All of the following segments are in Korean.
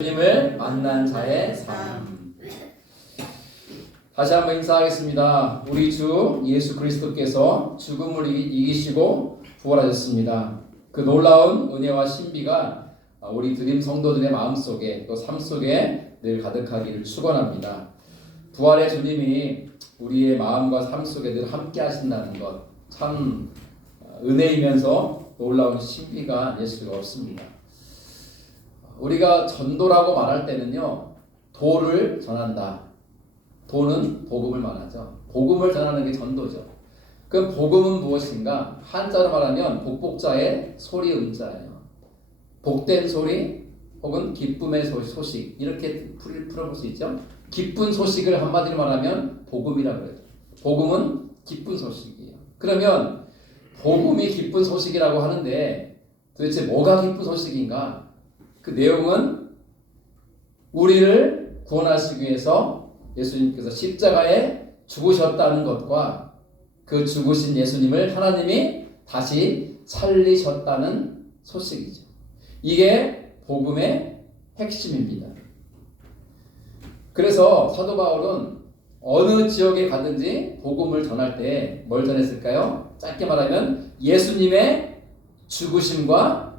주님을 만난 자의 삶. 다시 한번 인사하겠습니다. 우리 주 예수 그리스도께서 죽음을 이기시고 부활하셨습니다. 그 놀라운 은혜와 신비가 우리 드림 성도들의 마음속에 또 삶 속에 늘 가득하기를 축원합니다. 부활의 주님이 우리의 마음과 삶 속에 늘 함께 하신다는 것, 참 은혜이면서 놀라운 신비가 아닐 수가 없습니다. 우리가 전도라고 말할 때는요, 도를 전한다. 도는 복음을 말하죠. 복음을 전하는 게 전도죠. 그럼 복음은 무엇인가? 한자로 말하면 복복자의 소리 음자예요. 복된 소리 혹은 기쁨의 소식, 이렇게 풀어볼 수 있죠. 기쁜 소식을 한마디로 말하면 복음이라고 그래요. 복음은 기쁜 소식이에요. 그러면 복음이 기쁜 소식이라고 하는데 도대체 뭐가 기쁜 소식인가? 그 내용은 우리를 구원하시기 위해서 예수님께서 십자가에 죽으셨다는 것과 그 죽으신 예수님을 하나님이 다시 살리셨다는 소식이죠. 이게 복음의 핵심입니다. 그래서 사도 바울은 어느 지역에 가든지 복음을 전할 때 뭘 전했을까요? 짧게 말하면 예수님의 죽으심과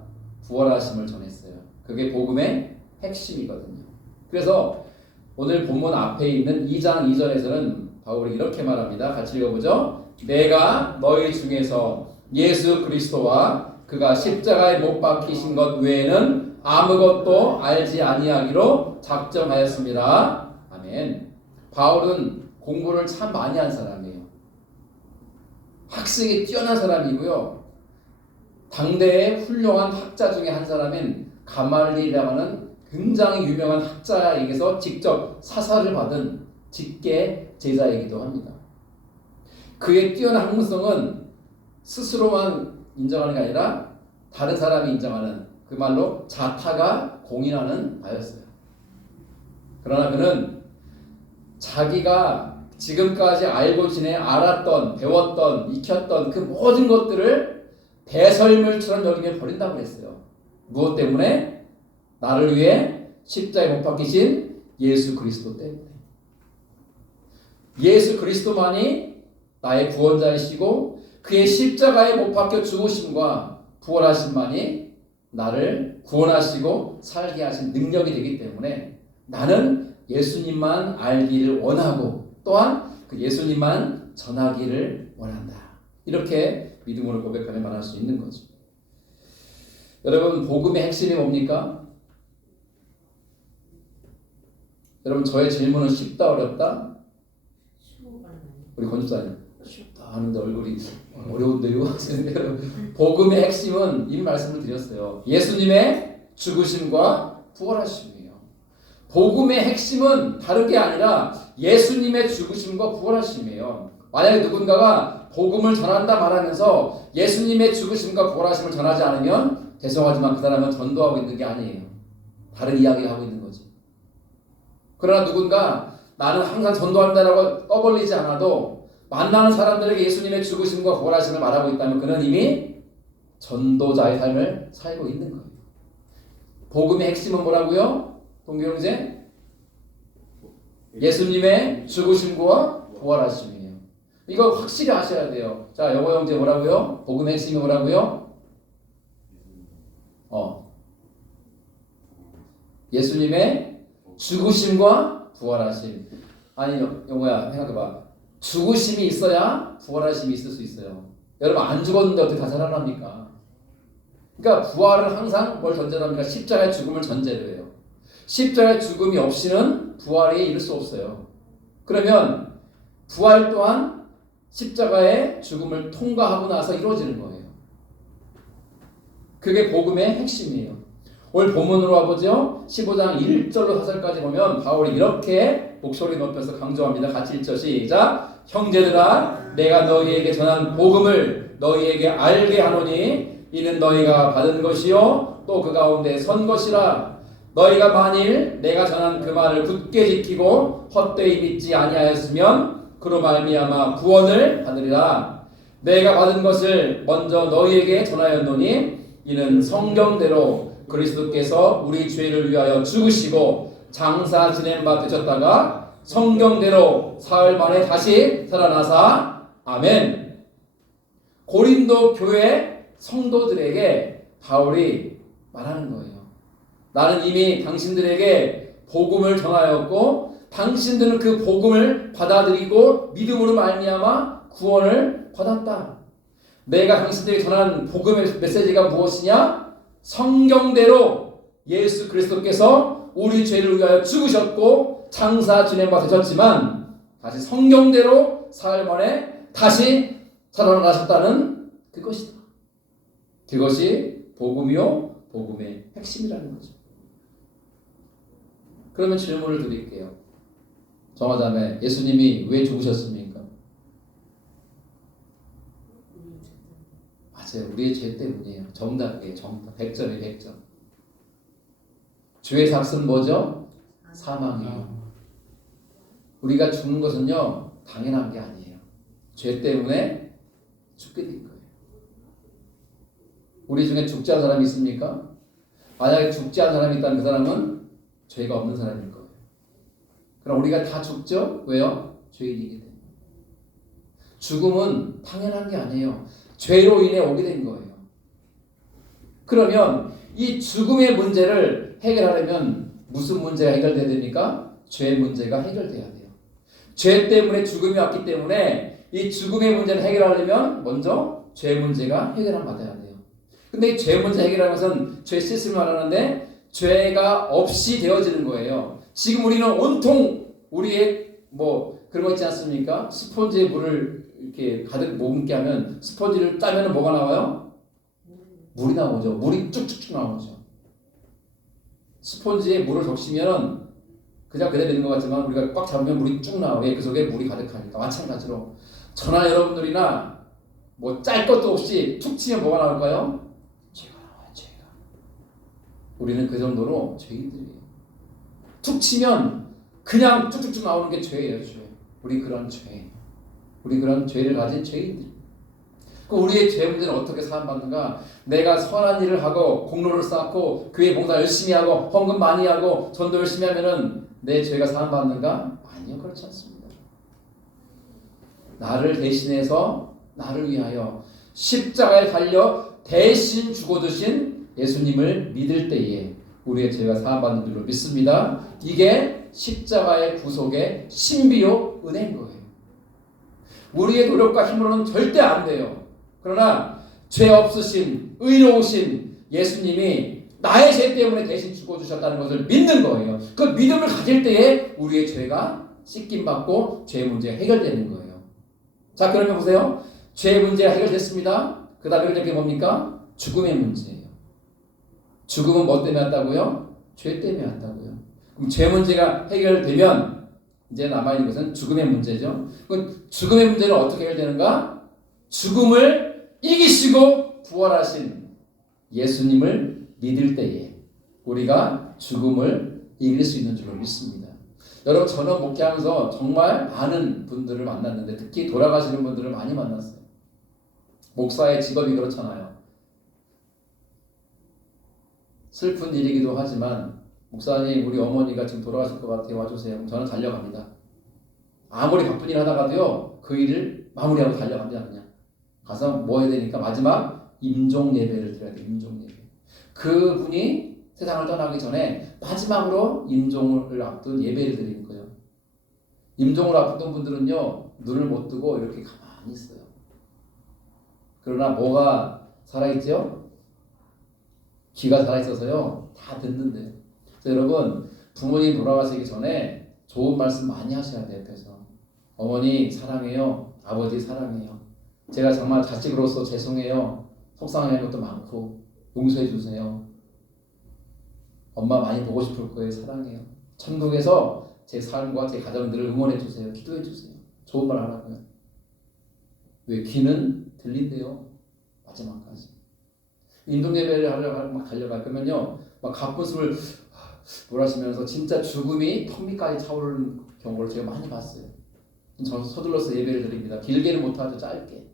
부활하심을 전했어요. 그게 복음의 핵심이거든요. 그래서 오늘 본문 앞에 있는 2장 2절에서는 바울이 이렇게 말합니다. 같이 읽어보죠. 내가 너희 중에서 예수 그리스도와 그가 십자가에 못 박히신 것 외에는 아무것도 알지 아니하기로 작정하였습니다. 아멘. 바울은 공부를 참 많이 한 사람이에요. 학식이 뛰어난 사람이고요. 당대의 훌륭한 학자 중에 한 사람인 가말리엘이라고 하는 굉장히 유명한 학자에게서 직접 사사를 받은 직계 제자이기도 합니다. 그의 뛰어난 학문성은 스스로만 인정하는 게 아니라 다른 사람이 인정하는, 그 말로 자타가 공인하는 바였어요. 그러나 그는 자기가 지금까지 알고 알았던, 배웠던, 익혔던 그 모든 것들을 배설물처럼 여기며 버린다고 했어요. 무엇 때문에? 나를 위해 십자가에 못 박히신 예수 그리스도 때문에. 예수 그리스도만이 나의 구원자이시고 그의 십자가에 못 박혀 죽으심과 부활하심만이 나를 구원하시고 살게 하신 능력이 되기 때문에 나는 예수님만 알기를 원하고 또한 그 예수님만 전하기를 원한다. 이렇게 믿음으로 고백하며 말할 수 있는 거죠. 여러분, 복음의 핵심이 뭡니까? 여러분, 저의 질문은 쉽다 어렵다? 우리 권집사님 쉽다 하는데 얼굴이 어려운데요? 복음의 핵심은 이 말씀을 드렸어요. 예수님의 죽으심과 부활하심이에요. 복음의 핵심은 다른 게 아니라 예수님의 죽으심과 부활하심이에요. 만약에 누군가가 복음을 전한다 말하면서 예수님의 죽으심과 부활하심을 전하지 않으면 죄송하지만 그 사람은 전도하고 있는 게 아니에요. 다른 이야기를 하고 있는 거지. 그러나 누군가 나는 항상 전도한다라고 떠벌리지 않아도 만나는 사람들에게 예수님의 죽으심과 부활하심을 말하고 있다면 그는 이미 전도자의 삶을 살고 있는 거예요. 복음의 핵심은 뭐라고요? 동교 형제? 예수님의 죽으심과 부활하심이에요. 이거 확실히 아셔야 돼요. 자, 영호 형제 뭐라고요? 복음의 핵심이 뭐라고요? 예수님의 죽으심과 부활하심. 아니, 영호야, 생각해봐. 죽으심이 있어야 부활하심이 있을 수 있어요. 여러분, 안 죽었는데 어떻게 다 살아납니까? 그러니까 부활은 항상 뭘 전제로 합니까? 십자가의 죽음을 전제로 해요. 십자가의 죽음이 없이는 부활에 이를 수 없어요. 그러면 부활 또한 십자가의 죽음을 통과하고 나서 이루어지는 거예요. 그게 복음의 핵심이에요. 오늘 본문으로 와보죠. 15장 1절로 4절까지 보면 바울이 이렇게 목소리 높여서 강조합니다. 같이 읽죠. 시작. 형제들아, 내가 너희에게 전한 복음을 너희에게 알게 하노니 이는 너희가 받은 것이요 또 그 가운데 선 것이라. 너희가 만일 내가 전한 그 말을 굳게 지키고 헛되이 믿지 아니하였으면 그로 말미암아 구원을 받으리라. 내가 받은 것을 먼저 너희에게 전하였노니 이는 성경대로 그리스도께서 우리 죄를 위하여 죽으시고 장사 지낸 바 되셨다가 성경대로 사흘 만에 다시 살아나사 아멘. 고린도 교회 성도들에게 바울이 말하는 거예요. 나는 이미 당신들에게 복음을 전하였고 당신들은 그 복음을 받아들이고 믿음으로 말미암아 구원을 받았다. 내가 당신들에게 전한 복음의 메시지가 무엇이냐? 성경대로 예수 그리스도께서 우리 죄를 위하여 죽으셨고 장사 지낸 바 되셨지만 다시 성경대로 사흘 만에 다시 살아나셨다는 그것이다. 그것이 복음이요 복음의 핵심이라는 거죠. 그러면 질문을 드릴게요. 정화자매, 예수님이 왜 죽으셨습니까? 맞아요. 우리의 죄 때문이에요. 정답이에요. 정답. 100점이에요. 100점. 죄의 삭은 뭐죠? 사망이에요. 우리가 죽는 것은요 당연한 게 아니에요. 죄 때문에 죽게 된 거예요. 우리 중에 죽지 않은 사람이 있습니까? 만약에 죽지 않은 사람이 있다면 그 사람은 죄가 없는 사람일 거예요. 그럼 우리가 다 죽죠? 왜요? 죄인이기 때문에. 죽음은 당연한 게 아니에요. 죄로 인해 오게 된 거예요. 그러면 이 죽음의 문제를 해결하려면 무슨 문제가 해결돼야 됩니까? 죄 문제가 해결돼야 돼요. 죄 때문에 죽음이 왔기 때문에 이 죽음의 문제를 해결하려면 먼저 죄 문제가 해결을 받아야 돼요. 근데 이 죄 문제 해결하는 것은 죄 씻음을 말하는데 죄가 없이 되어지는 거예요. 지금 우리는 온통 우리의 그런 거 있지 않습니까? 스펀지에 물을 이렇게 가득 머금게 하면 스펀지를 따면 뭐가 나와요? 물이 나오죠. 물이 쭉쭉쭉 나오죠. 스펀지에 물을 적시면 그냥 그대로 있는 것 같지만 우리가 꽉 잡으면 물이 쭉 나와요. 그 속에 물이 가득하니까. 마찬가지로 저나 여러분들이나 짤 것도 없이 툭 치면 뭐가 나올까요? 죄가 나와요. 죄가. 우리는 그 정도로 죄인들이에요. 툭 치면 그냥 쭉쭉쭉 나오는 게 죄예요. 죄. 우리 그런 죄. 우리 그런 죄를 가진 죄인들. 우리의 죄 문제는 어떻게 사함받는가? 내가 선한 일을 하고 공로를 쌓고 교회 봉사 열심히 하고 헌금 많이 하고 전도 열심히 하면은 내 죄가 사함받는가? 아니요, 그렇지 않습니다. 나를 대신해서 나를 위하여 십자가에 달려 대신 죽어주신 예수님을 믿을 때에 우리의 죄가 사함받는 줄로 믿습니다. 이게 십자가의 구속의 신비요 은혜인 거예요. 우리의 노력과 힘으로는 절대 안 돼요. 그러나 죄 없으신 의로우신 예수님이 나의 죄 때문에 대신 죽어주셨다는 것을 믿는 거예요. 그 믿음을 가질 때에 우리의 죄가 씻김받고 죄 문제가 해결되는 거예요. 자, 그러면 보세요. 죄 문제가 해결됐습니다. 그 다음에 해결된 게 뭡니까? 죽음의 문제예요. 죽음은 뭐 때문에 왔다고요? 죄 때문에 왔다고요. 그럼 죄 문제가 해결되면 이제 남아있는 것은 죽음의 문제죠. 그 죽음의 문제는 어떻게 해결되는가? 죽음을 이기시고 부활하신 예수님을 믿을 때에 우리가 죽음을 이길 수 있는 줄로 믿습니다. 여러분, 저는 목회하면서 정말 많은 분들을 만났는데 특히 돌아가시는 분들을 많이 만났어요. 목사의 직업이 그렇잖아요. 슬픈 일이기도 하지만 목사님, 우리 어머니가 지금 돌아가실 것 같아요. 와주세요. 저는 달려갑니다. 아무리 바쁜 일 하다가도요, 그 일을 마무리하고 달려갑니다. 그냥 가서 뭐 해야 되니까 마지막 임종 예배를 드려야 돼요. 임종 예배. 그분이 세상을 떠나기 전에 마지막으로 임종을 앞둔 예배를 드리는 거예요. 임종을 앞둔 분들은요, 눈을 못 뜨고 이렇게 가만히 있어요. 그러나 뭐가 살아있죠? 귀가 살아있어서요, 다 듣는데. 그래서 여러분, 부모님 돌아가시기 전에 좋은 말씀 많이 하셔야 돼요. 옆에서 어머니 사랑해요. 아버지 사랑해요. 제가 정말 자식으로서 죄송해요. 속상한 것도 많고 용서해 주세요. 엄마 많이 보고 싶을 거예요. 사랑해요. 천국에서 제 삶과 제 가정들을 응원해 주세요. 기도해 주세요. 좋은 말 하라고요. 왜? 귀는 들린대요. 마지막까지. 인동 예배를 하려고 막 달려갈 거면요, 막 가쁜 숨을 몰아쉬면서 진짜 죽음이 턱 밑까지 차오르는 경우를 제가 많이 봤어요. 저는 서둘러서 예배를 드립니다. 길게는 못하죠. 짧게.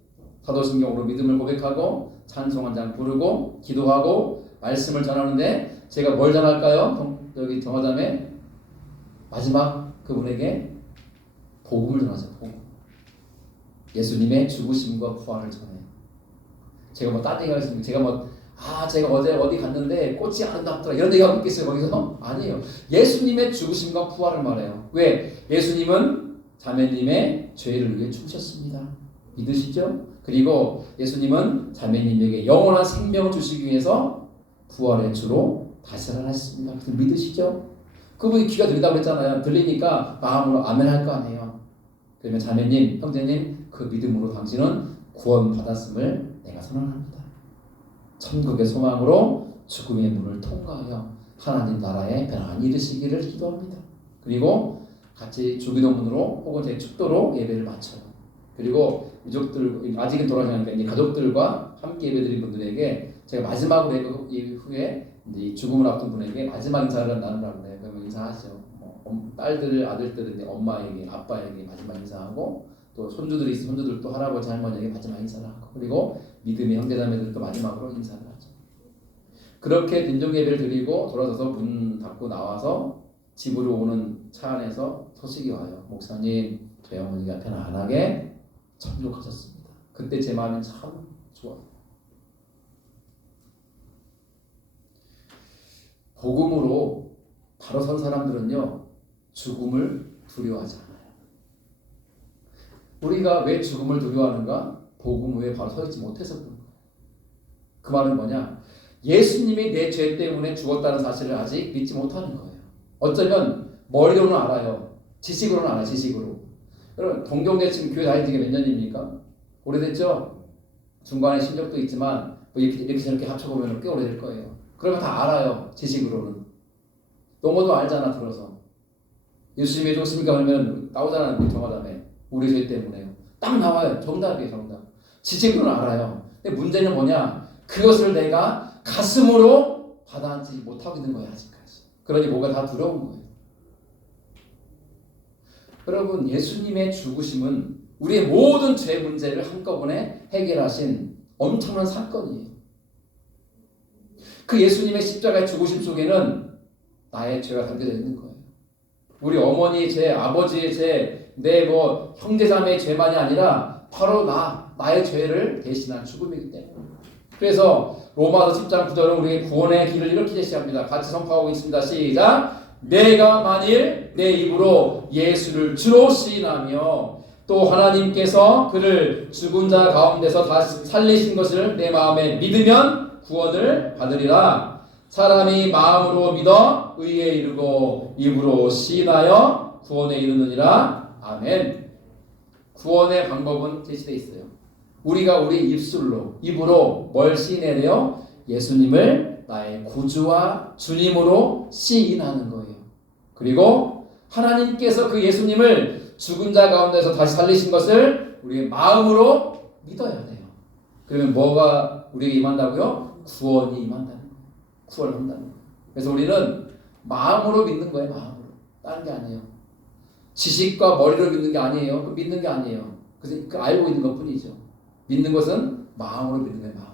사도신경으로 믿음을 고백하고 찬송 한 장 부르고 기도하고 말씀을 전하는데 제가 뭘 전할까요? 여기 정화자매 마지막 그분에게 복음을 전하죠. 복음. 예수님의 죽으심과 부활을 전해요. 제가 뭐 딴 얘기하겠습니까? 제가 어제 어디 갔는데 꽃이 아름답더라 이런 얘기하고 있겠어요 거기서? 아니에요. 예수님의 죽으심과 부활을 말해요. 왜? 예수님은 자매님의 죄를 위해 죽으셨습니다. 믿으시죠? 그리고 예수님은 자매님에게 영원한 생명을 주시기 위해서 부활의 주로 다시 살아나셨습니다. 그래서 믿으시죠? 그분이 귀가 들린다고 그랬잖아요. 들리니까 마음으로 아멘 할 거 아니에요. 그러면 자매님, 형제님 그 믿음으로 당신은 구원받았음을 내가 선언합니다. 천국의 소망으로 죽음의 문을 통과하여 하나님 나라에 편안히 이르시기를 기도합니다. 그리고 같이 주기도문으로 혹은 제 축도로 예배를 마쳐요. 그리고 유족들 아직은 돌아가지 않으니까 가족들과 함께 예배드린 분들에게 제가 마지막으로 예배 후에 이제 죽음을 앞둔 분에게 마지막 인사를 나누라고 해요. 그러면 인사하죠. 딸들, 아들들은 엄마에게, 아빠에게 마지막 인사하고 또 손주들이 있으면 손주들도 할아버지, 할머니에게 마지막 인사를 하고 그리고 믿음의 형제자매들도 마지막으로 인사를 하죠. 그렇게 빈종 예배를 드리고 돌아서서 문 닫고 나와서 집으로 오는 차 안에서 소식이 와요. 목사님, 저희 어머니가 편안하게 천국하셨습니다. 그때 제 마음이 참 좋아요. 복음으로 바로 선 사람들은요 죽음을 두려워하지 않아요. 우리가 왜 죽음을 두려워하는가? 복음 후에 바로 서 있지 못해서 그런 거예요. 그 말은 뭐냐? 예수님이 내 죄 때문에 죽었다는 사실을 아직 믿지 못하는 거예요. 어쩌면 머리로는 알아요. 지식으로는 알아요. 지식으로. 여러분 동경대 지금 교회 다닌 지가 몇 년입니까? 오래됐죠? 중간에 신적도 있지만 뭐 이렇게 저렇게 합쳐보면 꽤 오래될 거예요. 그러면 다 알아요. 지식으로는. 용어도 알잖아 들어서. 예수님이 왜 죽었습니까? 그러면 나오잖아. 우리 정화자매. 우리 죄 때문에요. 딱 나와요. 정답이에요. 정답. 지식으로는 알아요. 근데 문제는 뭐냐? 그것을 내가 가슴으로 받아들이지 못하고 있는 거예요. 아직까지. 그러니 뭐가 다 두려운 거예요. 여러분 예수님의 죽으심은 우리의 모든 죄 문제를 한꺼번에 해결하신 엄청난 사건이에요. 그 예수님의 십자가의 죽으심 속에는 나의 죄가 담겨져 있는 거예요. 우리 어머니의 죄, 아버지의 죄, 내 형제자매의 죄만이 아니라 바로 나의 죄를 대신한 죽음이기 때문에. 그래서 로마서 10장 9절은 우리의 구원의 길을 이렇게 제시합니다. 같이 선포하고 있습니다. 시작. 내가 만일 내 입으로 예수를 주로 시인하며 또 하나님께서 그를 죽은 자 가운데서 다시 살리신 것을 내 마음에 믿으면 구원을 받으리라. 사람이 마음으로 믿어 의에 이르고 입으로 시인하여 구원에 이르느니라. 아멘. 구원의 방법은 제시되어 있어요. 우리가 우리 입으로 뭘 시인해야 돼요? 예수님을 나의 구주와 주님으로 시인하는 거예요. 그리고 하나님께서 그 예수님을 죽은 자 가운데서 다시 살리신 것을 우리의 마음으로 믿어야 돼요. 그러면 뭐가 우리에게 임한다고요? 구원이 임한다는 거예요. 구원을 한다는 거예요. 그래서 우리는 마음으로 믿는 거예요. 마음으로. 다른 게 아니에요. 지식과 머리로 믿는 게 아니에요. 믿는 게 아니에요. 그래서 알고 있는 것 뿐이죠. 믿는 것은 마음으로 믿는 거예요.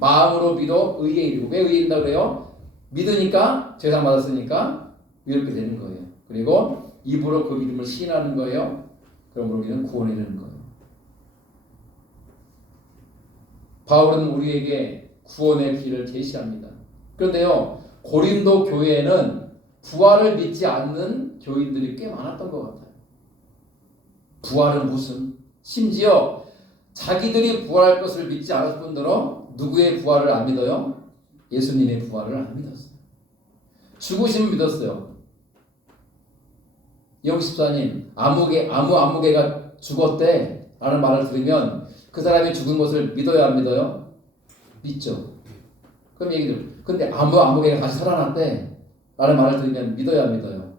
마음으로 믿어 의에 이르고. 왜 의에 이른다고 그래요? 믿으니까 죄상 받았으니까 이렇게 되는 거예요. 그리고 입으로 그 믿음을 시인하는 거예요. 그러므로 우리는 구원에 이르는 거예요. 바울은 우리에게 구원의 길을 제시합니다. 그런데요, 고린도 교회에는 부활을 믿지 않는 교인들이 꽤 많았던 것 같아요. 부활은 무슨? 심지어 자기들이 부활할 것을 믿지 않을 뿐더러 누구의 부활을 안 믿어요? 예수님의 부활을 안 믿었어요. 죽으심을 믿었어요. 이영십사님, 아무개가 죽었대 라는 말을 들으면 그 사람이 죽은 것을 믿어요, 안 믿어요? 믿죠. 그럼 얘기들. 근데 아무개가 다시 살아났대 라는 말을 들으면 믿어요, 안 믿어요?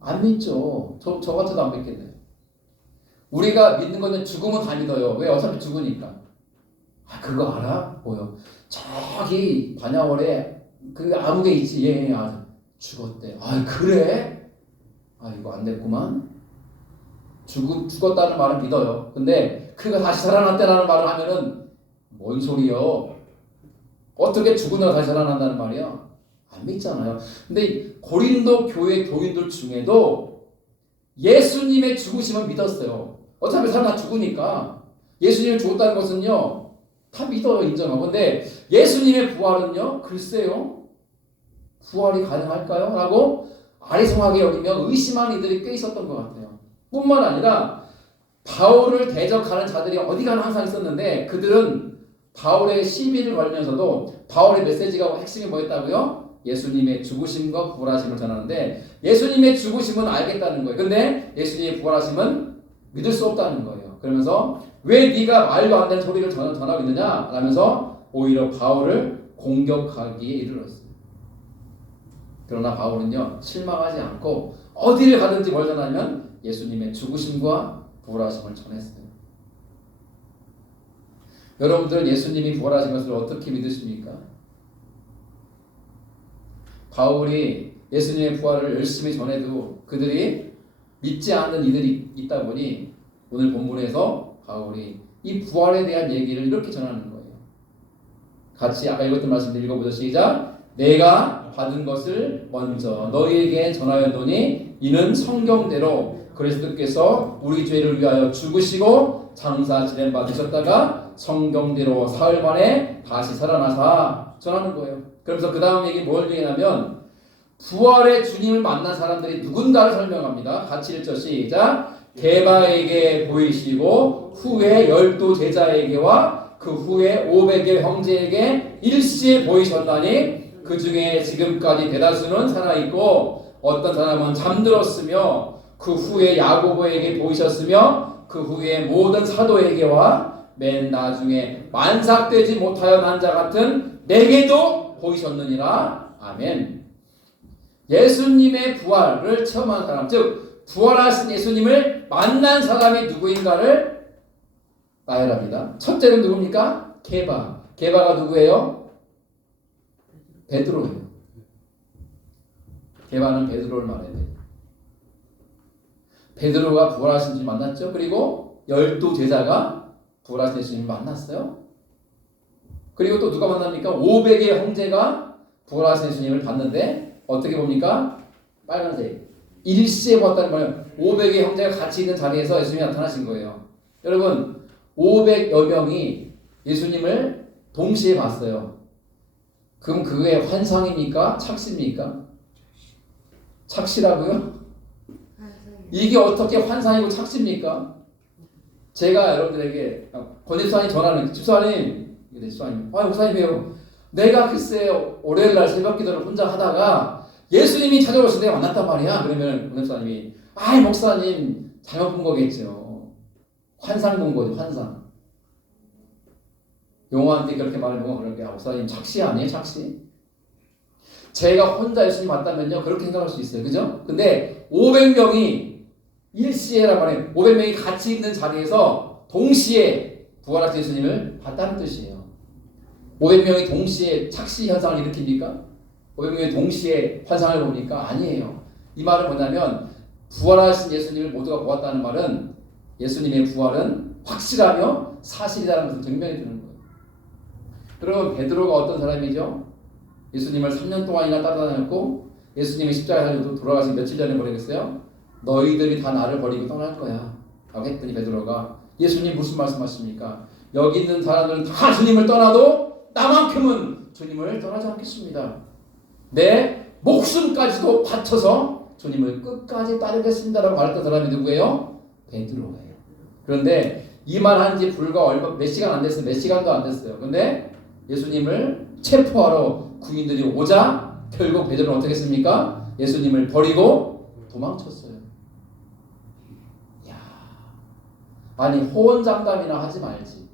안 믿죠. 저 같아도 안 믿겠네요. 우리가 믿는 거는 죽으면 다 믿어요. 왜? 어차피 죽으니까. 그거 알아? 뭐요? 저기 반야월에 그 아무개 있지. 얘 죽었대. 그래? 이거 안 됐구만. 죽었다는 말은 믿어요. 근데 그가 다시 살아났다는 말을 하면은 뭔 소리요? 어떻게 죽은 자가 다시 살아난다는 말이야? 안 믿잖아요. 근데 고린도 교회 교인들 중에도 예수님의 죽으심을 믿었어요. 어차피 사람 다 죽으니까 예수님이 죽었다는 것은요 다 믿어요. 인정하고. 근데 예수님의 부활은요 글쎄요 부활이 가능할까요? 라고 아리송하게 여기며 의심하는 이들이 꽤 있었던 것 같아요. 뿐만 아니라 바울을 대적하는 자들이 어디가나 항상 있었는데 그들은 바울의 시비를 걸면서도 바울의 메시지가 핵심이 뭐였다고요? 예수님의 죽으심과 부활하심을 전하는데 예수님의 죽으심은 알겠다는 거예요. 근데 예수님의 부활하심은 믿을 수 없다는 거예요. 그러면서 왜 네가 말도 안 되는 소리를 전하고 있느냐? 라면서 오히려 바울을 공격하기에 이르렀어요. 그러나 바울은요 실망하지 않고 어디를 가든지 뭘 전하면 예수님의 죽으심과 부활하심을 전했어요. 여러분들은 예수님이 부활하신 것을 어떻게 믿으십니까? 바울이 예수님의 부활을 열심히 전해도 그들이 믿지 않는 이들이 있다 보니 오늘 본문에서 바울이 이 부활에 대한 얘기를 이렇게 전하는 거예요. 같이 아까 읽었던 말씀을 읽어보죠. 시작. 내가 받은 것을 먼저 너희에게 전하였노니 이는 성경대로 그리스도께서 우리 죄를 위하여 죽으시고 장사 지낸 바 되셨다가 성경대로 사흘 만에 다시 살아나사 전하는 거예요. 그러면서 그 다음 얘기 뭘 얘기하냐면 부활의 주님을 만난 사람들이 누군가를 설명합니다. 같이 읽죠. 시작. 게바에게 보이시고 후에 12 제자에게와 그 후에 500의 형제에게 일시에 보이셨나니 그 중에 지금까지 대다수는 살아있고 어떤 사람은 잠들었으며 그 후에 야고보에게 보이셨으며 그 후에 모든 사도에게와 맨 나중에 만삭되지 못하여 난 자 같은 내게도 보이셨느니라. 아멘. 예수님의 부활을 체험한 사람, 즉 부활하신 예수님을 만난 사람이 누구인가를 나열합니다. 첫째는 누굽니까? 게바. 게바가 누구예요? 베드로예요. 게바는 베드로를 말해야 돼요. 베드로가 부활하신 주님 만났죠. 그리고 12 제자가 부활하신 예수님을 만났어요. 그리고 또 누가 만납니까? 500의 형제가 부활하신 예수님을 봤는데 어떻게 봅니까? 빨간색. 일시에 봤다는 말이에요. 500의 형제가 같이 있는 자리에서 예수님이 나타나신 거예요. 여러분 500여 명이 예수님을 동시에 봤어요. 그럼 그게 환상입니까? 착시입니까? 착시라고요? 이게 어떻게 환상이고 착시입니까? 제가 여러분들에게 권집사님 전하는 집사님, 목사님이에요. 내가 글쎄 월요일날 새벽기도를 혼자 하다가 예수님이 찾아오실 때 만났단 말이야. 그러면 권집사님이 목사님 잘못 본 거겠죠. 환상 본 거죠. 환상. 용호한테 그렇게 말해보면 그렇게 목사님 착시 아니에요? 착시? 제가 혼자 예수님 맞다면요 그렇게 생각할 수 있어요. 그죠? 근데 500명이 일시에란 말이에요. 500명이 같이 있는 자리에서 동시에 부활하신 예수님을 봤다는 뜻이에요. 500명이 동시에 착시 현상을 일으킵니까? 500명이 동시에 환상을 봅니까? 아니에요. 이 말은 뭐냐면 부활하신 예수님을 모두가 보았다는 말은 예수님의 부활은 확실하며 사실이라는 것을 증명해 주는 거예요. 그러면 베드로가 어떤 사람이죠? 예수님을 3년 동안이나 따라다녔고 예수님이 십자가에 달려 돌아가신 며칠 전에 뭐라겠어요? 너희들이 다 나를 버리고 떠날 거야 라고 했더니 베드로가 예수님 무슨 말씀하십니까? 여기 있는 사람들은 다 주님을 떠나도 나만큼은 주님을 떠나지 않겠습니다. 내 목숨까지도 바쳐서 주님을 끝까지 따르겠습니다 라고 말했던 사람이 누구예요? 베드로예요. 그런데 이 말 한 지 불과 몇 시간 안 됐어요. 몇 시간도 안 됐어요. 근데 예수님을 체포하러 군인들이 오자 결국 베드로는 어떻게 했습니까? 예수님을 버리고 도망쳤어요. 야, 아니 호언장담이나 하지 말지.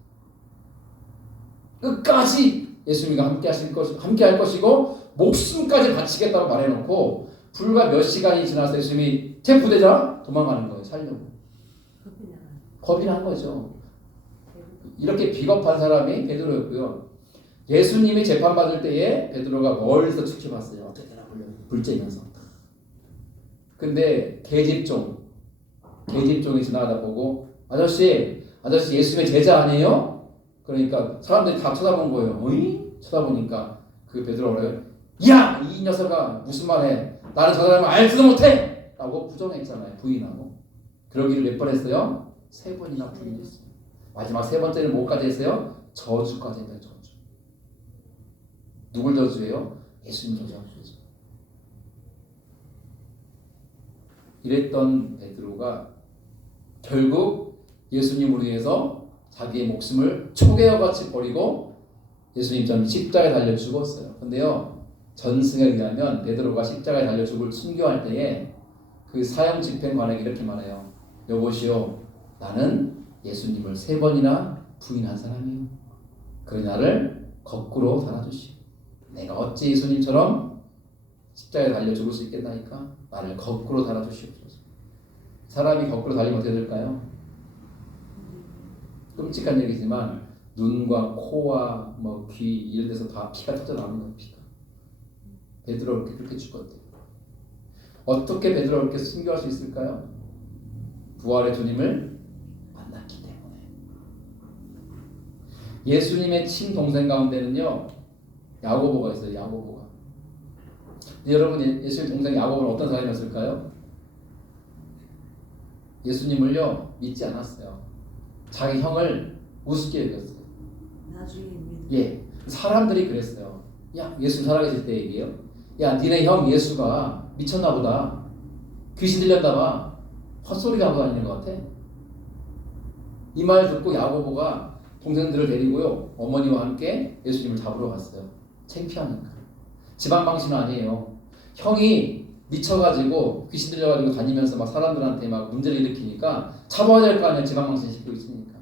끝까지 예수님과 함께 할 것이고 목숨까지 바치겠다고 말해놓고 불과 몇 시간이 지나서 예수님이 체포되자 도망가는 거예요. 살려고. 겁이 난 거죠. 이렇게 비겁한 사람이 베드로였고요. 예수님이 재판받을 때에 베드로가 멀리서 지켜봤어요. 어떻게 되나 보려고 불쬐면서. 근데 계집종이 지나가다 보고 아저씨 예수님의 제자 아니에요? 그러니까 사람들이 다 쳐다본 거예요. 어이? 쳐다보니까 그 베드로가 그래요. 야! 이 녀석아 무슨 말해? 나는 저 사람을 알지도 못해! 라고 부정했잖아요. 부인하고. 그러기를 몇 번 했어요? 3번이나 부인했어요. 마지막 3번째는 뭐까지 했어요? 저주까지 했어요. 저주. 누굴 저주해요? 예수님 저주하고 있어요. 이랬던 베드로가 결국 예수님을 위해서 자기의 목숨을 초계와같이 버리고 예수님 전 십자가에 달려 죽었어요. 근데요, 전승에 의하면 베드로가 십자가에 달려 죽을 순교할 때에 그 사형 집행관에게 이렇게 말해요. 여보시오, 나는 예수님을 3번이나 부인한 사람이요. 그러니 나를 거꾸로 달아주시오. 내가 어찌 예수님처럼 십자가에 달려 죽을 수 있겠나이까? 나를 거꾸로 달아주시옵소서. 사람이 거꾸로 달리면 어떻게 될까요? 끔찍한 얘기지만 눈과 코와 뭐 귀 이런 데서 다 피가 터져 나오는 거예요. 피가. 베드로가 그렇게 죽었대요. 어떻게 베드로가 그렇게 순교할 수 있을까요? 부활의 주님을 만났기 때문에. 예수님의 친동생 가운데는요, 야고보가 있어요. 야고보가. 여러분, 예수님 동생 야고보는 어떤 사람이었을까요? 예수님을요 믿지 않았어요. 자기 형을 우습게 여겼어요. 나중에 예, 사람들이 그랬어요. 야, 예수 살아계실 때 얘기예요. 야, 니네 형 예수가 미쳤나 보다. 귀신 들렸나 봐. 헛소리가 하고 다니는 것 같아. 이 말 듣고 야고보가 동생들을 데리고요 어머니와 함께 예수님을 잡으러 갔어요. 창피하니까. 집안 방신은 아니에요. 형이 미쳐가지고 귀신 들려가지고 다니면서 막 사람들한테 막 문제를 일으키니까 잡아야 될 거 아니야. 집안 방신 싣고 있으니까.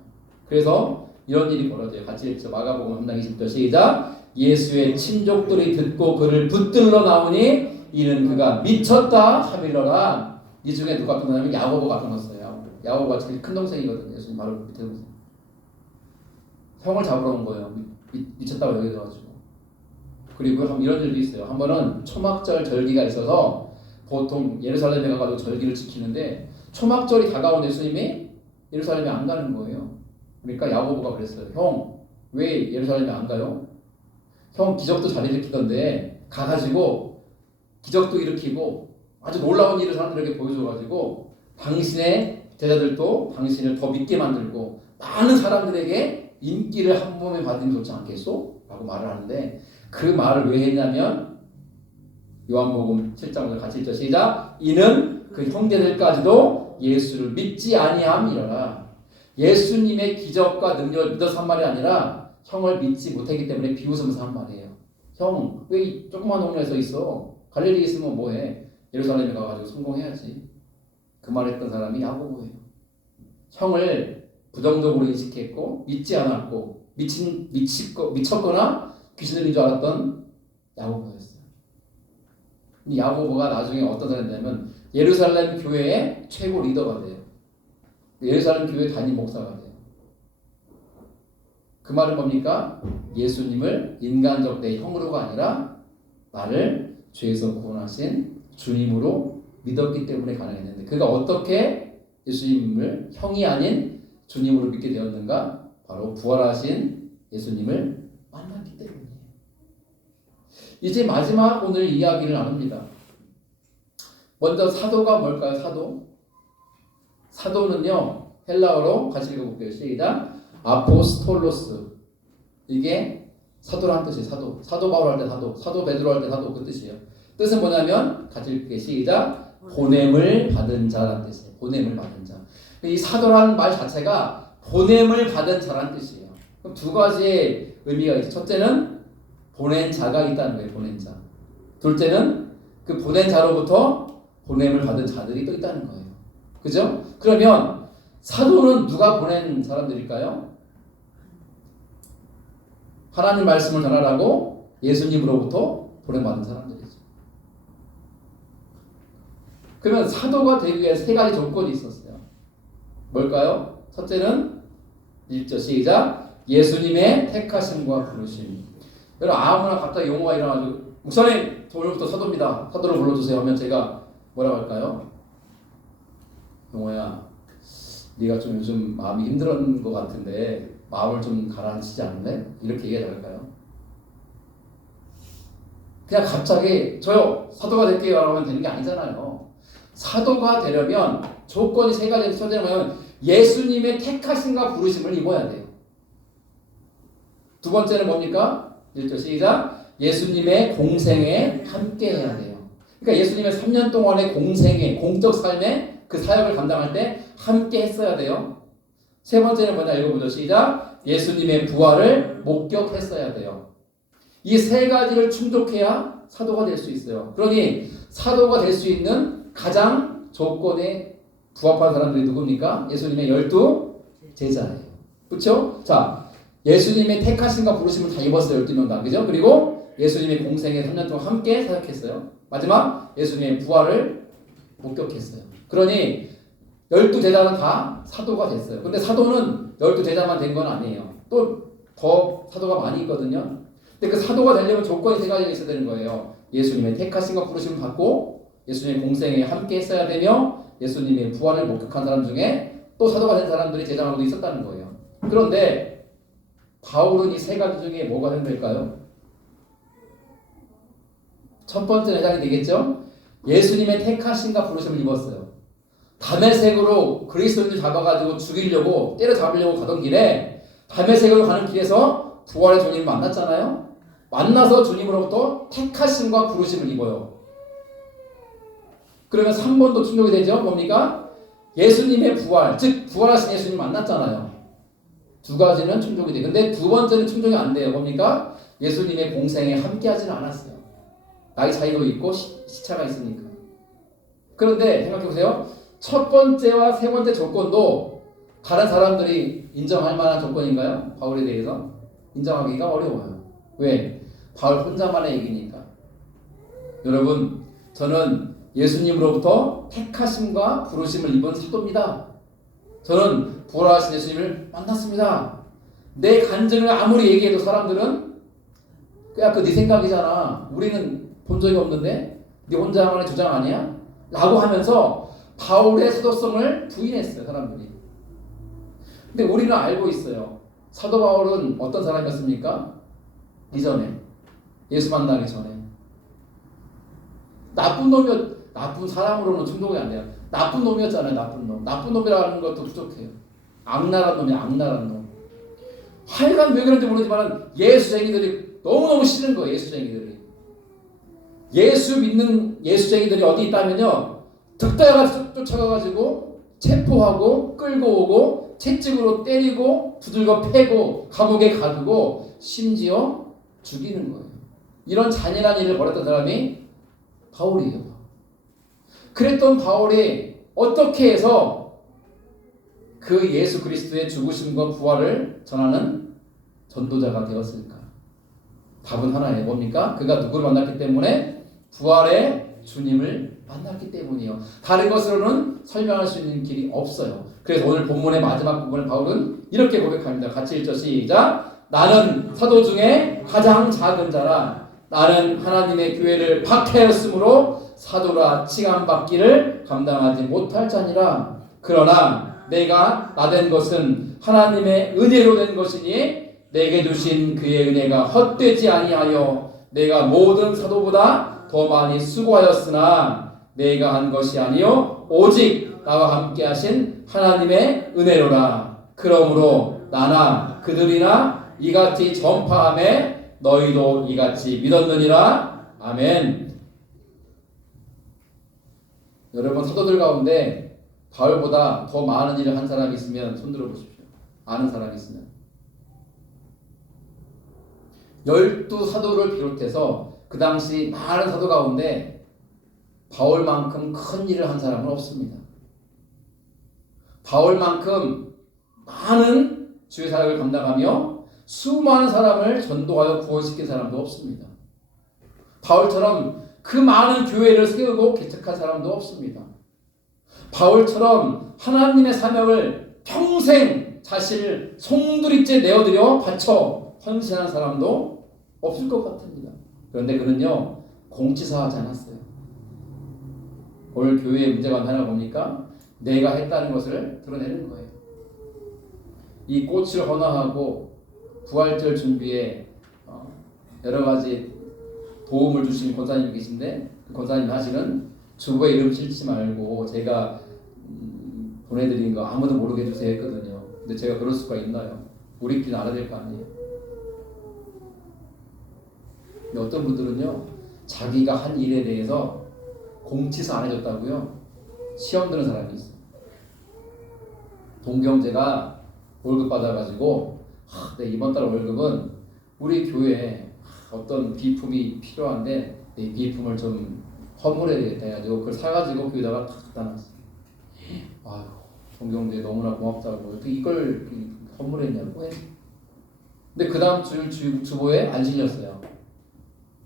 그래서 이런 일이 벌어져요. 같이 읽죠. 마가복음 3장 20절 시작. 예수의 친족들이 듣고 그를 붙들러 나오니 이는 그가 미쳤다 하밀러라. 이 중에 누가 끊어냐면 야고보가 끊었어요. 야고보가 제일 큰 동생이거든요. 예수님 바로 밑에 동생. 형을 잡으러 온 거예요. 미쳤다고 여겨져가지고. 그리고 이런 일도 있어요. 한 번은 초막절 절기가 있어서 보통 예루살렘에 가가지고 절기를 지키는데 초막절이 다가온 예수님이 예루살렘에 안 가는 거예요. 그러니까 야고보가 그랬어요. 형, 왜 예루살렘에 안 가요? 형 기적도 잘 일으키던데 가가지고 기적도 일으키고 아주 놀라운 일을 사람들에게 보여줘가지고 당신의 제자들도 당신을 더 믿게 만들고 많은 사람들에게 인기를 한 몸에 받으면 좋지 않겠소? 라고 말을 하는데 그 말을 왜 했냐면 요한복음 7장을 같이 읽죠. 시작. 이는 그 형제들까지도 예수를 믿지 아니함이라. 예수님의 기적과 능력을 믿어서 한 말이 아니라 형을 믿지 못했기 때문에 비웃으면서 한 말이에요. 형, 왜 이 조그만 동네에 서 있어? 갈릴리에 있으면 뭐해? 예루살렘에 가가지고 성공해야지. 그 말했던 사람이 야고보예요. 형을 부정적으로 인식했고 믿지 않았고 미쳤거나 귀신 들린 줄 알았던 야고보였어요. 야고보가 나중에 어떤 사람이냐면 예루살렘 교회의 최고 리더가 돼요. 예루살렘 교회 담임 목사가 돼요. 그 말은 뭡니까? 예수님을 인간적 내 형으로가 아니라 나를 죄에서 구원하신 주님으로 믿었기 때문에 가능했는데 그가 어떻게 예수님을 형이 아닌 주님으로 믿게 되었는가? 바로 부활하신 예수님을 만났기 때문이에요. 이제 마지막 오늘 이야기를 나눕니다. 먼저 사도가 뭘까요? 사도? 사도는요 헬라어로 같이 읽어볼게요. 시작. 아포스톨로스. 이게 사도라는 뜻이에요. 사도 바울 할 때 사도 베드로 할 때 사도 그 뜻이에요. 뜻은 뭐냐면 같이 읽게 시작. 보냄을 받은 자라는 뜻이에요. 보냄을 받은 자. 이 사도라는 말 자체가 보냄을 받은 자라는 뜻이에요. 그럼 두 가지의 의미가 있죠. 첫째는 보낸 자가 있다는 거예요. 보낸 자. 둘째는 그 보낸 자로부터 보냄을 받은 자들이 또 있다는 거예요. 그죠? 그러면 사도는 누가 보낸 사람들일까요? 하나님 말씀을 전하라고 예수님으로부터 보냄받은 사람들이죠. 그러면 사도가 되기 위해 세 가지 조건이 있었어요. 뭘까요? 첫째는 1절 시작. 예수님의 택하심과 부르심. 여러분 아무나 갑자기 용어가 일어나가지고 목사님 오늘부터 사도입니다. 사도를 불러주세요 하면 제가 뭐라고 할까요? 용어야 네가 좀 요즘 마음이 힘들었는 것 같은데 마음을 좀 가라앉히지 않을래? 이렇게 얘기하지 않을까요? 그냥 갑자기 저요 사도가 될게요 하면 되는 게 아니잖아요. 사도가 되려면 조건이 세 가지 처되면 예수님의 택하심과 부르심을 입어야 돼요. 두 번째는 뭡니까? 1절 시작. 예수님의 공생에 함께 해야 돼요. 그러니까 예수님의 3년 동안의 공생에 공적 삶에 그 사역을 감당할 때 함께 했어야 돼요. 세 번째는 뭐냐 읽어보죠. 시작. 예수님의 부활을 목격했어야 돼요. 이 세 가지를 충족해야 사도가 될 수 있어요. 그러니 사도가 될 수 있는 가장 조건에 부합한 사람들이 누굽니까? 예수님의 12 제자예요. 그렇죠? 자, 예수님의 택하심과 부르심을 다 입었어요. 12명 다. 그죠? 그리고 예수님의 공생에 3년 동안 함께 사역했어요. 마지막 예수님의 부활을 목격했어요. 그러니 12제자는 다 사도가 됐어요. 근데 사도는 12제자만 된 건 아니에요. 또 더 사도가 많이 있거든요. 근데 그 사도가 되려면 조건이 세 가지가 있어야 되는 거예요. 예수님의 택하심과 부르심을 받고 예수님의 공생에 함께 했어야 되며 예수님의 부활을 목격한 사람 중에 또 사도가 된 사람들이 제자로도 있었다는 거예요. 그런데 바울은 이 세 가지 중에 뭐가 해결될까요? 첫 번째는 해당이 되겠죠? 예수님의 택하심과 부르심을 입었어요. 다메섹으로 그리스도인을 잡아가지고 죽이려고 때려잡으려고 가던 길에 다메섹으로 가는 길에서 부활의 주님을 만났잖아요. 만나서 주님으로부터 택하심과 부르심을 입어요. 그러면 3번도 충족이 되죠. 뭡니까? 예수님의 부활, 즉 부활하신 예수님 만났잖아요. 두 가지는 충족이 돼요. 근데 두 번째는 충족이 안 돼요. 뭡니까? 예수님의 공생에 함께 하지는 않았어요. 나이 차이도 있고 시차가 있으니까. 그런데 생각해보세요. 첫 번째와 세 번째 조건도 다른 사람들이 인정할 만한 조건인가요? 바울에 대해서 인정하기가 어려워요. 왜? 바울 혼자만의 얘기니까. 여러분, 저는 예수님으로부터 택하심과 부르심을 입은 사도입니다. 저는 부활하신 예수님을 만났습니다. 내 간증을 아무리 얘기해도 사람들은 야, 네 생각이잖아. 우리는 본 적이 없는데 네 혼자만의 주장 아니야? 라고 하면서 바울의 사도성을 부인했어요. 사람들이. 근데 우리는 알고 있어요. 사도 바울은 어떤 사람이었습니까? 이전에 예수 만나기 전에 나쁜 사람으로는 충족이 안 돼요. 나쁜 놈이었잖아요. 나쁜 놈. 나쁜 놈이라는 것도 부족해요. 악랄한 놈이 악랄한 놈. 하여간 왜 그런지 모르지만 예수쟁이들이 너무너무 싫은 거예요. 예수쟁이들이. 예수 믿는 예수쟁이들이 어디 있다면요. 득다가 쫓아가가지고 체포하고 끌고 오고 채찍으로 때리고 두들겨 패고 감옥에 가두고 심지어 죽이는 거예요. 이런 잔인한 일을 벌였던 사람이 바울이에요. 그랬던 바울이 어떻게 해서 그 예수 그리스도의 죽으심과 부활을 전하는 전도자가 되었을까? 답은 하나예요. 뭡니까? 그가 누구를 만났기 때문에? 부활의 주님을 만났기 때문이에요. 다른 것으로는 설명할 수 있는 길이 없어요. 그래서 오늘 본문의 마지막 부분을 바울은 이렇게 고백합니다. 같이 읽죠. 시작. 나는 사도 중에 가장 작은 자라. 나는 하나님의 교회를 박해하였으므로 사도라 칭함받기를 감당하지 못할 자니라. 그러나 내가 나된 것은 하나님의 은혜로 된 것이니 내게 주신 그의 은혜가 헛되지 아니하여 내가 모든 사도보다 더 많이 수고하였으나 내가 한 것이 아니요 오직 나와 함께 하신 하나님의 은혜로라. 그러므로 나나 그들이나 이같이 전파함에 너희도 이같이 믿었느니라. 아멘. 여러분, 사도들 가운데 바울보다 더 많은 일을 한 사람이 있으면 손들어 보십시오. 아는 사람이 있으면. 12사도를 비롯해서 그 당시 많은 사도 가운데 바울만큼 큰 일을 한 사람은 없습니다. 바울만큼 많은 주의 사역을 감당하며 수많은 사람을 전도하여 구원시킨 사람도 없습니다. 바울처럼 그 많은 교회를 세우고 개척한 사람도 없습니다. 바울처럼 하나님의 사명을 평생 자신을 송두리째 내어드려 바쳐 헌신한 사람도 없을 것 같습니다. 그런데 그는요, 공치사하지 않았어요. 오늘 교회의 문제가 하나 뭡니까? 내가 했다는 것을 드러내는 거예요. 이 꽃을 헌화하고 부활절 준비에 여러 가지 도움을 주시는 권사님이 계신데 그 권사님 사실은 주부의 이름 싣지 말고 제가 보내드린 거 아무도 모르게 해주세요 했거든요. 근데 제가 그럴 수가 있나요? 우리끼리 알아야 될 거 아니에요. 근데 어떤 분들은요, 자기가 한 일에 대해서 공치서 안 해줬다고요 시험 드는 사람이 있어요. 동경제가 월급 받아가지고 내 이번 달 월급은 우리 교회에 어떤 비품이 필요한데 이 비품을 좀 선물해야 되겠다 해가지고 그걸 사가지고 교회다가 탁 갖다 놨어요. 아유, 동경제 너무나 고맙다고 어떻게 이걸 선물했냐고 해. 근데 그 다음 주보에 안 실렸어요.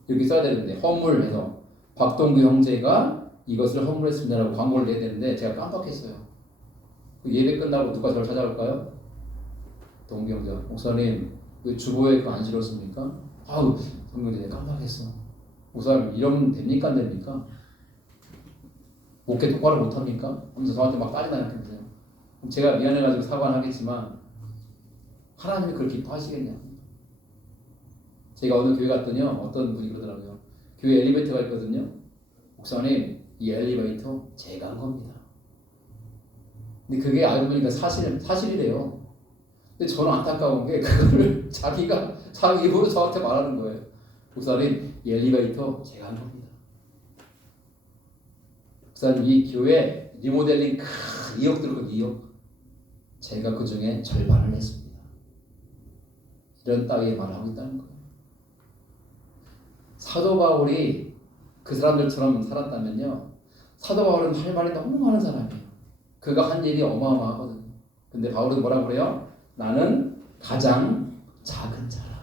이렇게 써야 되는데 허물해서 박동규 형제가 이것을 허물했습니다라고 광고를 내야 되는데 제가 깜빡했어요. 예배 끝나고 누가 저를 찾아올까요? 동규 형제, 목사님 왜 주보에 그거 안 실었습니까? 아우, 동규 형제 깜빡했어. 목사님 이러면 됩니까 안 됩니까? 목회 똑바로 못합니까? 하면서 저한테 막 따지나 했거든요. 제가 미안해가지고 사과는 하겠지만 하나님이 그걸 기뻐하시겠냐. 제가 어느 교회 갔더니 어떤 분이 그러더라고요. 교회 엘리베이터가 있거든요. 목사님 이 엘리베이터 제가 한 겁니다. 근데 그게 알고 보니까 사실이래요. 근데 저는 안타까운 게 그거를 자기가 자기 입으로 저한테 말하는 거예요. 목사님 이 엘리베이터 제가 한 겁니다. 목사님 이 교회 리모델링 2억 들어가 2억 제가 그 중에 절반을 했습니다. 이런 따위의 말을 하고 있다는 거예요. 사도 바울이 그 사람들처럼 살았다면요, 사도 바울은 할 말이 너무 많은 사람이에요. 그가 한 일이 어마어마하거든요. 근데 바울은 뭐라고 그래요? 나는 가장 작은 자라.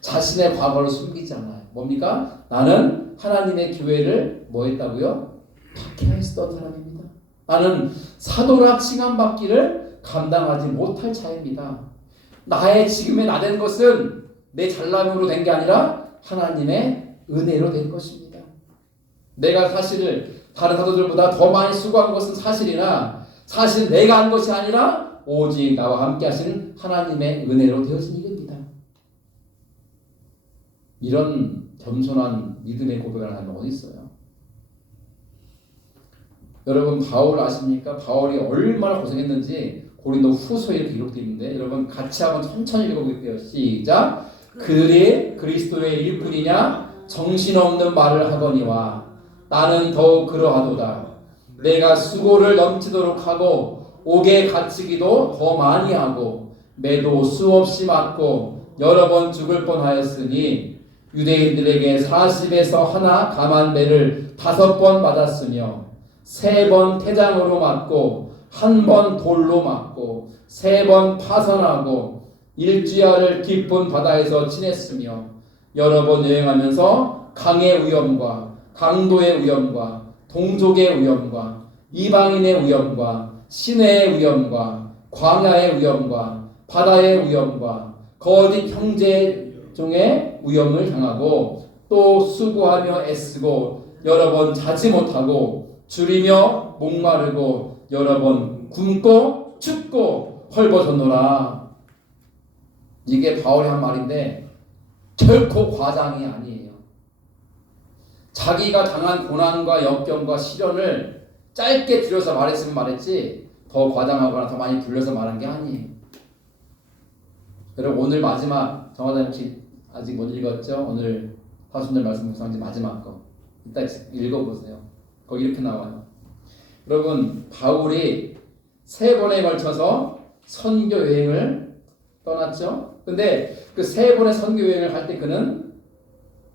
자신의 과거를 숨기지 않아요. 뭡니까? 나는 하나님의 교회를 뭐 했다고요? 박해했던 사람입니다. 나는 사도라 칭함받기를 감당하지 못할 자입니다. 나의 지금의 나 된 것은 내 잘남으로 된 게 아니라 하나님의 은혜로 된 것입니다. 내가 사실을 다른 사도들보다 더 많이 수고한 것은 사실이나 사실 내가 한 것이 아니라 오직 나와 함께 하신 하나님의 은혜로 되어진 일입니다. 이런 겸손한 믿음의 고백을 하는 어디 있어요? 여러분 바울 아십니까? 바울이 얼마나 고생했는지 고린도 후서에 이렇게 기록되어 있는데 여러분 같이 한번 천천히 읽어볼게요. 시작. 그들이 그리스도의 일꾼이냐 정신없는 말을 하거니와 나는 더욱 그러하도다. 내가 수고를 넘치도록 하고 옥에 갇히기도 더 많이 하고 매도 수없이 맞고 여러 번 죽을 뻔하였으니 유대인들에게 40에서 하나 감한 매를 5번 맞았으며 3번 태장으로 맞고 1번 돌로 맞고 3번 파선하고 일주야를 깊은 바다에서 지냈으며 여러 번 여행하면서 강의 위험과 강도의 위험과 동족의 위험과 이방인의 위험과 시내의 위험과 광야의 위험과 바다의 위험과 거짓 형제 중의 위험을 당하고 또 수고하며 애쓰고 여러 번 자지 못하고 줄이며 목마르고 여러 번 굶고 춥고 헐벗었노라. 이게 바울이 한 말인데 결코 과장이 아니에요. 자기가 당한 고난과 역경과 시련을 짧게 줄여서 말했으면 말했지 더 과장하거나 더 많이 불려서 말한 게 아니에요. 여러분 오늘 마지막 정화장님 아직 못 읽었죠? 오늘 사순절 말씀 묵상지 마지막 거 이따 읽어보세요. 거기 이렇게 나와요. 여러분 바울이 3번에 걸쳐서 선교 여행을 떠났죠? 근데 그 3번의 선교 여행을 할 때 그는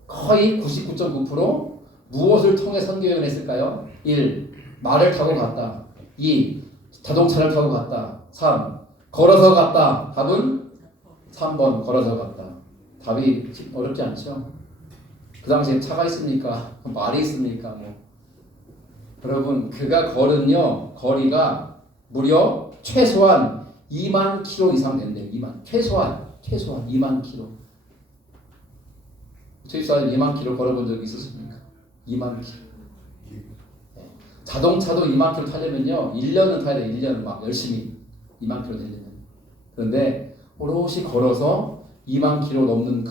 거의 99.9% 무엇을 통해 선교 여행을 했을까요? 1. 말을 타고 갔다. 2. 자동차를 타고 갔다. 3. 걸어서 갔다. 답은 3번 걸어서 갔다. 답이 어렵지 않죠? 그 당시에 차가 있습니까? 말이 있습니까? 여러분 그가 걸은요 거리가 무려 최소한 2만 킬로 이상 된대요. 2만 최소한 2만 킬로. 최소한 2만 킬로 걸어본 적이 있었습니까? 2만 킬로. 네. 자동차도 2만 킬로 타려면요 1년은 타야 돼요. 1년은 막 열심히 2만 킬로 되려면. 그런데 오롯이 걸어서 2만 킬로 넘는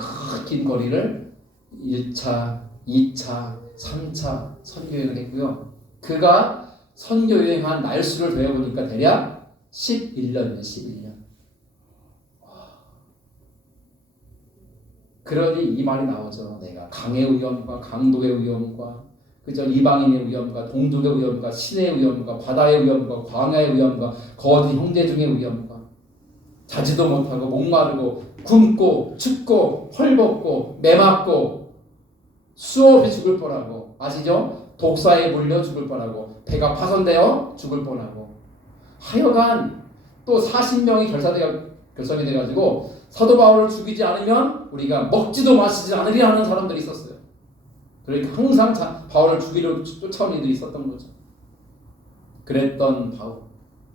긴 거리를 1차, 2차, 3차 선교여행을 했고요. 그가 선교여행한 날수를 더해보니까 대략 11년이에요. 11년. 그러니 이 말이 나오죠. 내가 강의 위험과 강도의 위험과 그죠? 이방인의 위험과 동족의 위험과 신의 위험과 바다의 위험과 광야의 위험과 거짓 형제 중의 위험과 자지도 못하고 목마르고 굶고 춥고 헐벗고 매맞고 수없이 죽을 뻔하고 아시죠? 독사에 물려 죽을 뻔하고 배가 파손되어 죽을 뻔하고 하여간 또 40명이 결성이 돼가지고 사도 바울을 죽이지 않으면 우리가 먹지도 마시지 않으리라 하는 사람들이 있었어요. 그러니까 항상 바울을 죽이려 쫓아오는 이들이 있었던 거죠. 그랬던 바울.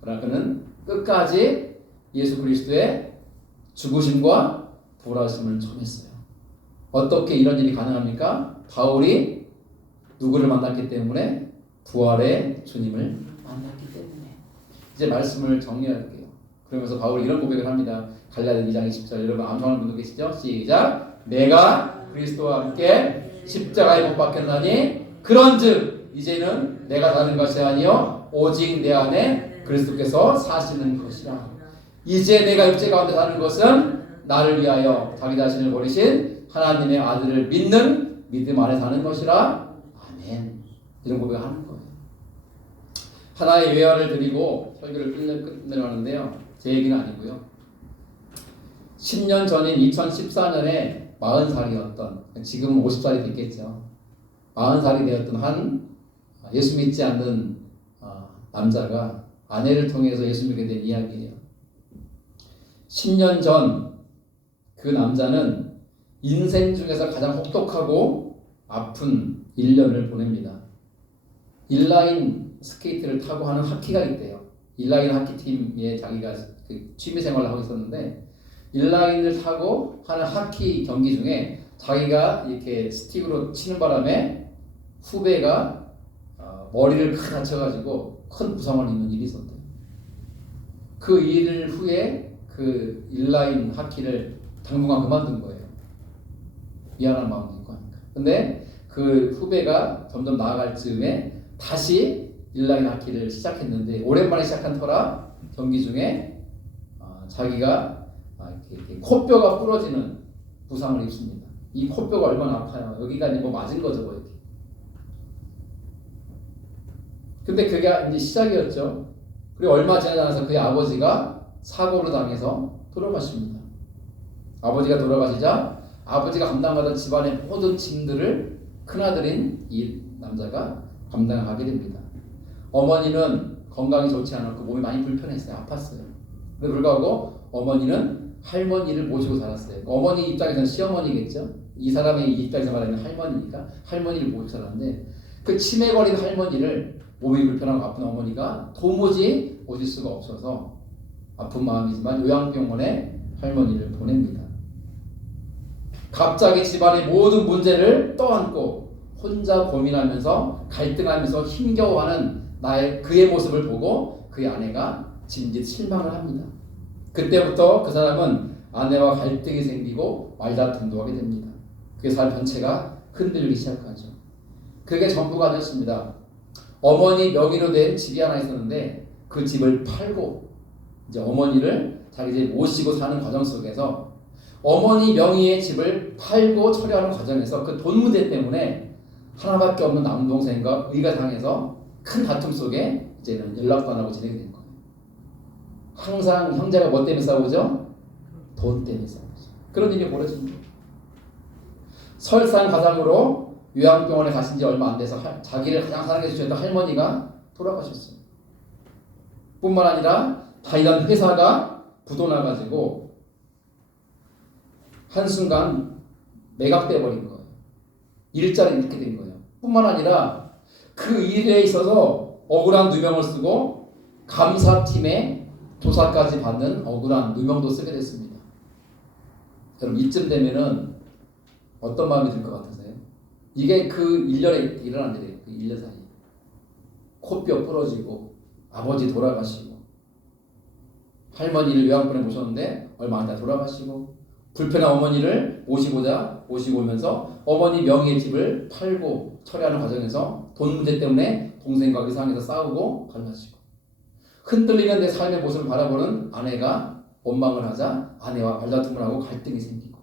그러나 그는 끝까지 예수 그리스도의 죽으심과 부활하심을 전했어요. 어떻게 이런 일이 가능합니까? 바울이 누구를 만났기 때문에? 부활의 주님을 만났기 때문에. 이제 말씀을 정리할게요. 그러면서 바울이 이런 고백을 합니다. 갈라디아 2장 20절 여러분 암송하는 분도 계시죠? 시작. 내가 그리스도와 함께 십자가에 못 박혔나니 그런즉 이제는 내가 사는 것이 아니요 오직 내 안에 그리스도께서 사시는 것이라. 이제 내가 육체 가운데 사는 것은 나를 위하여 자기 자신을 버리신 하나님의 아들을 믿는 믿음 안에 사는 것이라. 아멘. 이런 고백을 하는 거예요. 하나의 예화를 드리고 설교를 끝내려는데요. 제 얘기는 아니고요. 10년 전인 2014년에 40살이었던, 지금은 50살이 됐겠죠. 40살이 되었던 한 예수 믿지 않는 남자가 아내를 통해서 예수 믿게 된 이야기예요. 10년 전 그 남자는 인생 중에서 가장 혹독하고 아픈 1년을 보냅니다. 인라인 스케이트를 타고 하는 하키가 있대요. 인라인 하키팀에 자기가 취미생활을 하고 있었는데 인라인을 타고 하는 하키 경기 중에 자기가 이렇게 스틱으로 치는 바람에 후배가 머리를 크게 다쳐가지고 큰 부상을 입는 일이 있었대요. 그 일 후에 그 인라인 하키를 당분간 그만둔 거예요. 미안한 마음이 있고 하니까. 근데 그 후배가 점점 나아갈 즈음에 다시 인라인 하키를 시작했는데 오랜만에 시작한 터라 경기 중에 자기가 이렇게 코뼈가 부러지는 부상을 입습니다. 이 코뼈가 얼마나 아파요. 여기가 뭐 맞은 거죠, 뭐 이렇게. 근데 그게 이제 시작이었죠. 그리고 얼마 지나지 않아서 그의 아버지가 사고로 당해서 돌아가십니다. 아버지가 돌아가시자 아버지가 감당하던 집안의 모든 짐들을 큰아들인 이 남자가 감당하게 됩니다. 어머니는 건강이 좋지 않았고 몸이 많이 불편했어요. 아팠어요. 그런데 불구하고 어머니는 할머니를 모시고 살았어요. 어머니 입장에서는 시어머니겠죠. 이 사람의 입장에서 말하면 할머니니까 할머니를 모시고 살았는데 그 치매 걸린 할머니를 몸이 불편하고 아픈 어머니가 도무지 모실 수가 없어서 아픈 마음이지만 요양병원에 할머니를 보냅니다. 갑자기 집안의 모든 문제를 떠안고 혼자 고민하면서 갈등하면서 힘겨워하는 그의 모습을 보고 그의 아내가 짐짓 실망을 합니다. 그때부터 그 사람은 아내와 갈등이 생기고 말다툼도 하게 됩니다. 그의 삶 전체가 흔들리기 시작하죠. 그게 전부가 아니었습니다. 어머니 명의로 된 집이 하나 있었는데 그 집을 팔고 이제 어머니를 자기 집에 모시고 사는 과정 속에서 어머니 명의의 집을 팔고 처리하는 과정에서 그 돈 문제 때문에 하나밖에 없는 남동생과 의가 상해서 큰 다툼 속에 이제는 연락도 안 하고 지내게 된 거예요. 항상 형제가 뭐 때문에 싸우죠? 돈 때문에 싸우죠. 그런 일이 벌어진 거예요. 설상가상으로 요양병원에 가신 지 얼마 안 돼서 자기를 가장 사랑해 주셨던 할머니가 돌아가셨어요. 뿐만 아니라 다니던 회사가 부도나가지고 한순간 매각돼 버린 거예요. 일자리 잃게 된 거예요. 뿐만 아니라 그 일에 있어서 억울한 누명을 쓰고 감사팀에 조사까지 받는 억울한 누명도 쓰게 됐습니다. 여러분 이쯤 되면은 어떤 마음이 들 것 같으세요? 이게 그 1년에 일어난 일이에요. 그 1년 사이에. 코뼈 부러지고 아버지 돌아가시고 할머니를 요양병원에 모셨는데 얼마 안 돼 돌아가시고 불편한 어머니를 모시고 오면서 어머니 명의의 집을 팔고 처리하는 과정에서 돈 문제 때문에 동생과 의상에서 싸우고 갈라지고, 흔들리는 내 삶의 모습을 바라보는 아내가 원망을 하자 아내와 말다툼을 하고 갈등이 생기고,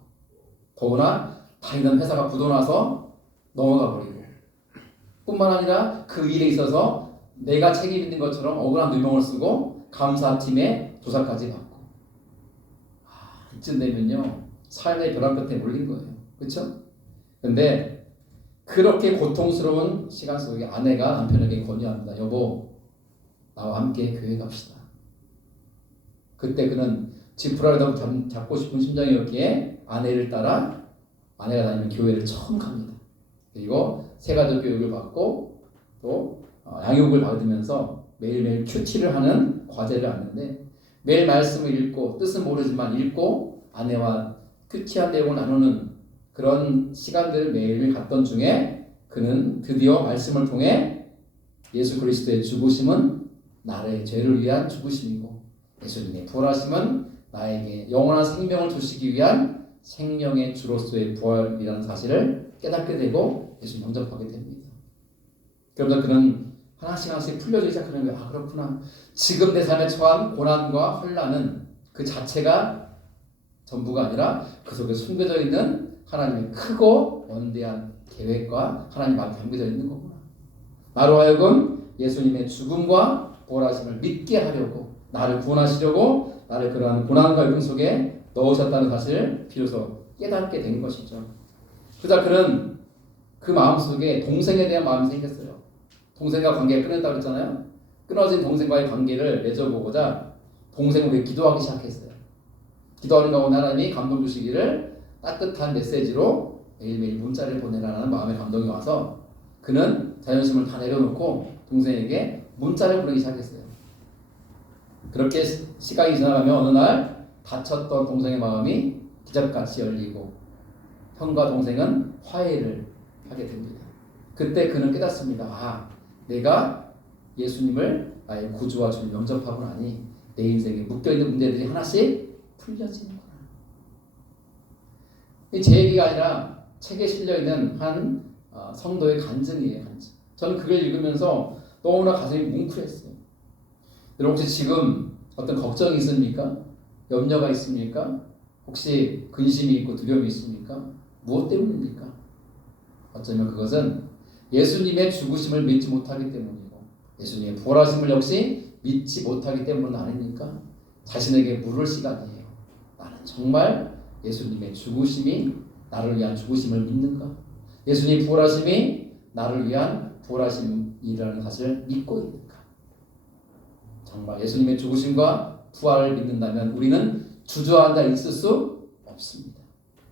더구나 다니던 회사가 부도나서 넘어가 버리고, 뿐만 아니라 그 일에 있어서 내가 책임 있는 것처럼 억울한 누명을 쓰고 감사팀에 조사까지 받고, 이쯤 되면요 삶의 벼랑 끝에 몰린 거예요. 그렇죠? 근데 그렇게 고통스러운 시간 속에 아내가 남편에게 권유합니다. 여보, 나와 함께 교회 갑시다. 그때 그는 지푸라기도 잡고 싶은 심정이었기에 아내를 따라 아내가 다니는 교회를 처음 갑니다. 그리고 세가족 교육을 받고 또 양육을 받으면서 매일매일 큐티를 하는 과제를 하는데, 매일 말씀을 읽고 뜻은 모르지만 읽고 아내와 큐티한 내용을 나누는 그런 시간들을 매일 갔던 중에 그는 드디어 말씀을 통해 예수 그리스도의 죽으심은 나의 죄를 위한 죽으심이고 예수님의 부활하심은 나에게 영원한 생명을 주시기 위한 생명의 주로서의 부활이라는 사실을 깨닫게 되고 예수님 영접하게 됩니다. 그러면서 그는 하나씩 풀려지기 시작하는 거예요. 그렇구나. 지금 내 삶에 처한 고난과 혼란은 그 자체가 전부가 아니라 그 속에 숨겨져 있는 하나님의 크고 원대한 계획과 하나님 앞에 담겨져 있는 거구나. 나로 하여금 예수님의 죽음과 부활하심을 믿게 하려고, 나를 구원하시려고 나를 그러한 고난과 고통 속에 넣으셨다는 사실을 비로소 깨닫게 된 것이죠. 그러자 그는 그 마음속에 동생에 대한 마음이 생겼어요. 동생과 관계가 끊었다고 했잖아요. 끊어진 동생과의 관계를 맺어보고자 동생을 위해 기도하기 시작했어요. 기도하는 가운데 하나님이 감동 주시기를 따뜻한 메시지로 매일매일 문자를 보내라는 마음의 감동이 와서 그는 자존심을 다 내려놓고 동생에게 문자를 보내기 시작했어요. 그렇게 시간이 지나가며 어느 날 다쳤던 동생의 마음이 기적같이 열리고 형과 동생은 화해를 하게 됩니다. 그때 그는 깨닫습니다. 내가 예수님을 나의 구주와 주님 영접하고 나니 내 인생에 묶여있는 문제들이 하나씩 풀려지는구나. 제 얘기가 아니라 책에 실려있는 한 성도의 간증이에요. 간증. 저는 그걸 읽으면서 너무나 가슴이 뭉클했어요. 여러분 혹시 지금 어떤 걱정이 있습니까? 염려가 있습니까? 혹시 근심이 있고 두려움이 있습니까? 무엇 때문입니까? 어쩌면 그것은 예수님의 죽으심을 믿지 못하기 때문이고 예수님의 부활하심을 역시 믿지 못하기 때문은 아닙니까? 자신에게 물을 시간이에요. 나는 정말 예수님의 죽으심이 나를 위한 죽으심을 믿는가? 예수님 부활하심이 나를 위한 부활하심이라는 사실을 믿고 있는가? 정말 예수님의 죽으심과 부활을 믿는다면 우리는 주저앉아 있을 수 없습니다.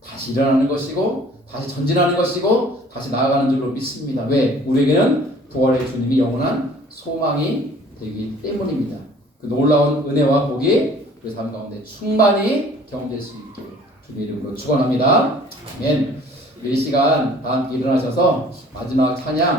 다시 일어나는 것이고 다시 전진하는 것이고 다시 나아가는 줄로 믿습니다. 왜? 우리에게는 부활의 주님이 영원한 소망이 되기 때문입니다. 그 놀라운 은혜와 복이 우리 삶 가운데 충만히 경험될 수 있게 주님의 이름으로 축원합니다. 아멘. 우리 이 시간 다 함께 일어나셔서 마지막 찬양